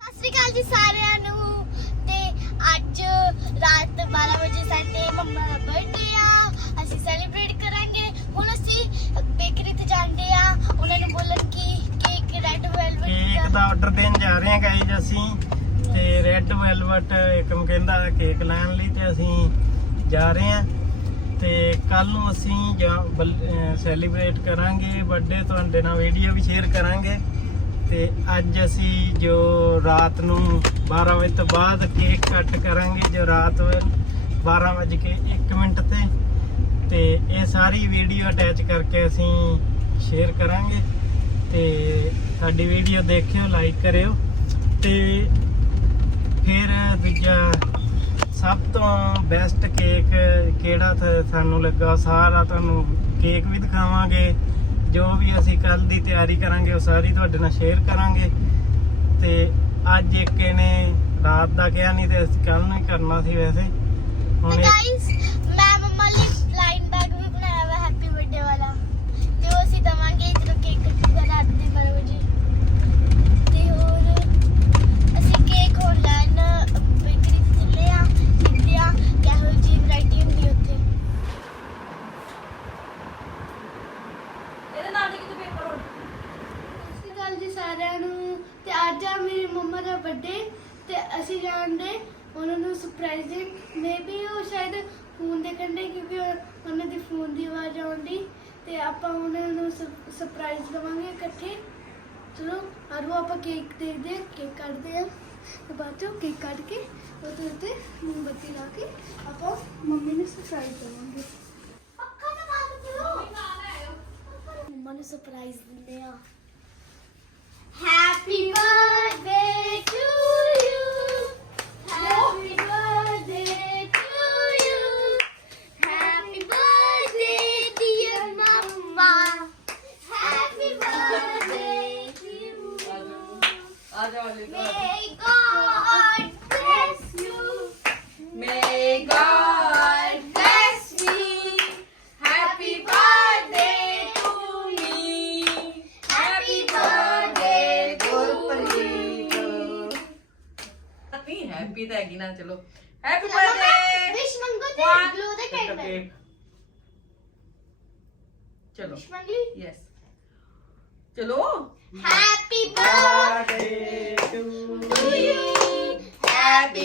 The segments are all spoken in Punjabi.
ਸਤਿ ਸ਼੍ਰੀ ਅਕਾਲ ਜੀ ਸਾਰਿਆਂ ਨੂੰ। ਤੇ ਅੱਜ ਰਾਤ 12 ਵਜੇ ਸਾਡੇ ਮੰਮਾ ਦਾ ਬਰਥਡੇ ਆ। ਅਸੀਂ ਸੈਲੀਬ੍ਰੇਟ ਕਰਾਂਗੇ। ਹੁਣ ਅਸੀਂ ਬੇਕਰੀ ਤੇ ਜਾਂਦੇ ਆ। ਉਹਨਾਂ ਨੂੰ ਬੋਲਣ ਕਿ ਕੇਕ ਰੈਡ ਵੈਲਵਟ ਕੇਕ ਦਾ ਆਰਡਰ ਦੇਣ ਜਾ ਰਹੇ ਹਾਂ ਗਾਈਜ਼ ਅਸੀਂ। ਤੇ ਰੈੱਡ ਵੈਲਵਟ ਇੱਕਮ ਕਹਿੰਦਾ ਕੇਕ ਲੈਣ ਲਈ ਤੇ ਅਸੀਂ ਜਾ ਰਹੇ ਹਾਂ। ਤੇ ਕੱਲ ਨੂੰ ਅਸੀਂ ਸੈਲੀਬ੍ਰੇਟ ਕਰਾਂਗੇ। ਬਰਥਡੇ ਤੁਹਾਡੇ ਨਾਲ ਵੀਡੀਓ ਵੀ ਸ਼ੇਅਰ ਕਰਾਂਗੇ। ਤੇ ਅੱਜ ਅਸੀਂ ਜੋ ਰਾਤ ਨੂੰ 12 ਵਜੇ ਤੋਂ ਬਾਅਦ ਕੇਕ ਕੱਟ ਕਰਾਂਗੇ, ਜੋ ਰਾਤ 12 ਵਜੇ ਕੇ 1 ਮਿੰਟ ਤੇ। ਤੇ ਇਹ ਸਾਰੀ ਵੀਡੀਓ ਅਟੈਚ ਕਰਕੇ ਅਸੀਂ ਸ਼ੇਅਰ ਕਰਾਂਗੇ। ਤੇ ਸਾਡੀ ਵੀਡੀਓ ਦੇਖਿਓ ਲਾਈਕ ਕਰਿਓ। ਤੇ ਫਿਰ ਦੂਜਾ, ਸਭ ਤੋਂ ਬੈਸਟ ਕੇਕ ਕਿਹੜਾ ਸਾਨੂੰ ਲੱਗਾ ਸਾਰਾ ਤੁਹਾਨੂੰ ਕੇਕ ਵੀ ਦਿਖਾਵਾਂਗੇ। ਜੋ ਵੀ ਅਸੀਂ ਕੱਲ ਦੀ ਤਿਆਰੀ ਕਰਾਂਗੇ, ਉਹ ਸਾਰੀ ਤੁਹਾਡੇ ਨਾਲ ਸ਼ੇਅਰ ਕਰਾਂਗੇ। ਤੇ ਅੱਜ ਇੱਕ ਨੇ ਰਾਤ ਦਾ ਕਿਹਾ ਨਹੀਂ ਤੇ ਅਸੀਂ ਕੱਲ ਨੂੰ ਹੀ ਕਰਨਾ ਸੀ ਵੈਸੇ। ਹੁਣ ਇਹ- ਗਾਇਸ ਮੈਂ ਮੰਮਾ ਲਈ ਲਾਈਨ ਬੈਗ ਵੀ ਬਣਾਇਆ ਹੋਇਆ ਹੈਪੀ ਬਰਥਡੇ ਵਾਲਾ ਤੇ ਉਹ ਅਸੀਂ ਦਵਾਂਗੇ ਜਦੋਂ ਕੇਕ ਕੱਟੂਗਾ ਰਾਤ ਦੇ 12 ਵਜੇ ਤੇ ਹੋਰ ਅਸੀਂ ਕੇਕ ਹੁਣ ਲੈਣ ਬੇਕਰੀ ਤੇ ਚੱਲੇ ਆ ਦੇਖਦੇ ਆ ਕਿਹੋ ਜੀ ਵੈਰਾਈਟੀ ਹੁੰਦੀ ਉੱਥੇ ਇਹਦੇ ਨਾਲ ਦੇ ਕਿਤੇ ਪੇਪਰ ਹੋਣ ਸਤਿ ਸ਼੍ਰੀ ਅਕਾਲ ਜੀ ਸਾਰਿਆਂ ਨੂੰ ਤੇ ਅੱਜ ਆ ਮੇਰੀ ਮੰਮਾ ਦਾ ਬਰਥਡੇ ਤੇ ਅਸੀਂ ਜਾਣਦੇ ਉਹਨਾਂ ਨੂੰ ਸਰਪ੍ਰਾਈਜ਼ ਦੇਣ ਮੇਬੀ ਉਹ ਸ਼ਾਇਦ ਫੋਨ ਦੇ ਕਿਉਂਕਿ ਉਹ- ਉਹਨਾਂ ਦੀ ਫੋਨ ਦੀ ਆਵਾਜ਼ ਆਉਂਦੀ ਤੇ ਆਪਾਂ ਉਹਨਾਂ ਨੂੰ ਸਰਪ੍ਰਾਈਜ਼ ਦਵਾਂਗੇ ਇਕੱਠੇ। ਚਲੋ ਆਰੋ ਆਪਾਂ ਕੇਕ ਦੇਖਦੇ ਆ ਕੇਕ ਕੱਟਦੇ ਆ ਤੇ ਬਾਅਦ ਚੋਂ ਕੇਕ ਕੱਟ ਕੇ ਉਹਦੇ ਉੱਤੇ ਮੋਮਬੱਤੀ ਲਾ ਕੇ ਆਪਾਂ ਮੰਮੀ ਨੂੰ ਸਰਪ੍ਰਾਈਜ਼ ਦੇਵਾਂਗੇ। ਪੱਕਾ ਨਾ ਬਾਤ ਕਰੋ ਮੰਮਾ ਨੂੰ ਸਰਪ੍ਰਾਈਜ਼ ਦਿੰਦੇ ਆ Happy birthday to you. Happy birthday to you. Happy birthday, dear Mama. Happy birthday to you. ਆ ਜਾ ਵਾਲੇ May God bless you. May God bless me. Happy birthday to me. Happy birthday to me. ਨਹੀਂ ਹੈਪੀ ਤਾਂ ਹੈਗੀ ਨਾ ਚਲੋ ਹੈਪੀ ਬਰਥਡੇ Wish mango ਤੇ One. blow the candle. Cake ਚਲੋ Wish mango. ਯੈਸ ਚਲੋ Happy birthday to to you. Happy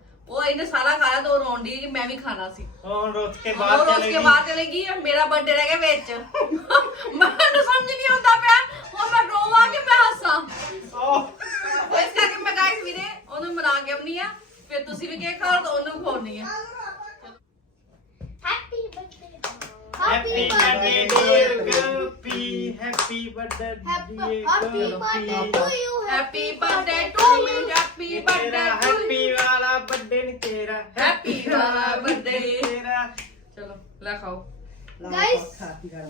ਉਹ ਇਹਨੇ ਸਾਰਾ ਖਾਇਆ ਤਾਂ ਉਹ ਕਿ ਮੈਂ ਵੀ ਖਾਣਾ ਸੀ। ਹੁਣ ਰੋਤ ਕੇ ਬਾਹਰ ਉਹ ਰੋਜ਼ ਚਲੇ ਕੇ ਗਈ। ਬਾਹਰ ਚਲੇ ਮੇਰਾ ਬਰਥਡੇ ਰਹਿ ਗਿਆ ਵਿੱਚ। ਮੈਨੂੰ ਸਮਝ ਨਹੀਂ ਆਉਂਦਾ ਪਿਆ। ਹੁਣ ਮੈਂ ਰੋਵਾਂ ਕਿ ਮੈਂ ਹੱਸਾਂ। ਉਹ ਇਸ ਕਰਕੇ ਮੈਂ ਗਾਇਸ ਵੀਰੇ ਉਹਨੂੰ ਮਨਾ ਕੇ ਆਉਣੀ ਆ ਫਿਰ ਤੁਸੀਂ ਵੀ ਕੇਕ ਖਾਓ ਤਾਂ ਉਹਨੂੰ ਖਵਾਉਣੀ ਆ। Happy birthday dear Gopi happy birthday Happy, happy birthday to you. Happy birthday ਲੈ ਖਾਓ। ਗਾਇਸ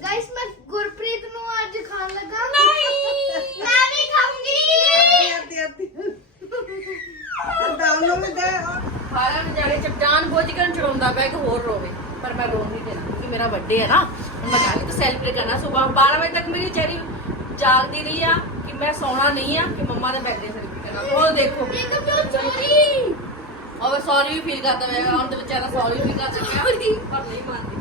ਗਾਇਸ ਮੈਂ ਗੁਰਪ੍ਰੀਤ ਨੂੰ ਅੱਜ ਖਾਣ ਲੱਗਾ। ਨਹੀਂ! ਮੈਂ ਵੀ ਖਾਉਂਗੀ ਅੱਧੀ ਅੱਧੀ ਡਾਊਨਲੋਡ ਦਾ। ਹਾਰਾ ਨਜ਼ਾਰੇ ਚਟਾਨ ਬੋਝ ਕਰਨ ਚੜਾਉਂਦਾ ਪਿਆ ਕਿ ਹੋਰ ਰੋਵੇ। ਪਰ ਮੈਂ ਰੋਣ ਨਹੀਂ ਦੇਣਾ ਕਿਉਂਕਿ ਮੇਰਾ ਵੱਡੇ ਹੈ ਨਾ। ਮੈਂ ਕਹਾਂ ਕਿ ਸੈਲੀਬ੍ਰੇਟ ਕਰਨਾ। ਸਵੇਰ 12 ਵਜੇ ਤੱਕ ਮੇਰੀ ਚੈਰੀ ਜਾਗਦੀ ਰਹੀ ਆ ਕਿ ਮੈਂ ਸੌਣਾ ਨਹੀਂ ਆ ਕਿ ਮੰਮਾ ਨੇ ਬੈਠੇ ਸੈਲੀਬ੍ਰੇਟ ਕਰਨਾ। ਉਹ ਦੇਖੋ ਸੌਰੀ ਔਰ ਸੌਰੀ ਵੀ ਫੀਲ ਕਰਦਾ ਮੈਂ ਹੁਣ ਵਿਚਾਰਾ ਸੌਰੀ ਵੀ ਕਰਦਾ ਪਰ ਨਹੀਂ ਮੰਨਦੀ।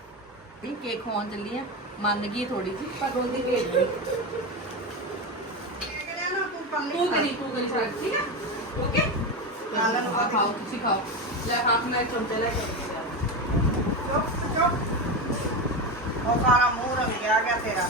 ਨਹੀਂ ਨਹੀਂ ਕੇਕ ਖਵਾਉਣ ਚੱਲੀ ਆ। ਮੰਨ ਗਈ ਥੋੜੀ ਜਿਹੀ, ਪਰ ਰੋਂਦੀ ਭੇਜ ਗਈ ਤੂੰ ਕਰੀ ਤੂੰ ਕਰੀ ਸਾਰਾ ਠੀਕ ਹੈ ਓਕੇ ਨਾਲ ਨੂੰ ਖਾਓ ਖਾਓ, ਤੁਸੀਂ ਖਾਓ। ਲੈ, ਹੱਥ ਨਾਲ ਚਮਚੇ ਲੈ ਕੇ ਆਓ। ਚੁੱਪ ਚੁੱਪ। ਉਹ ਸਾਰਾ ਮੂੰਹ ਰੰਗ ਗਿਆ ਗਿਆ ਤੇਰਾ।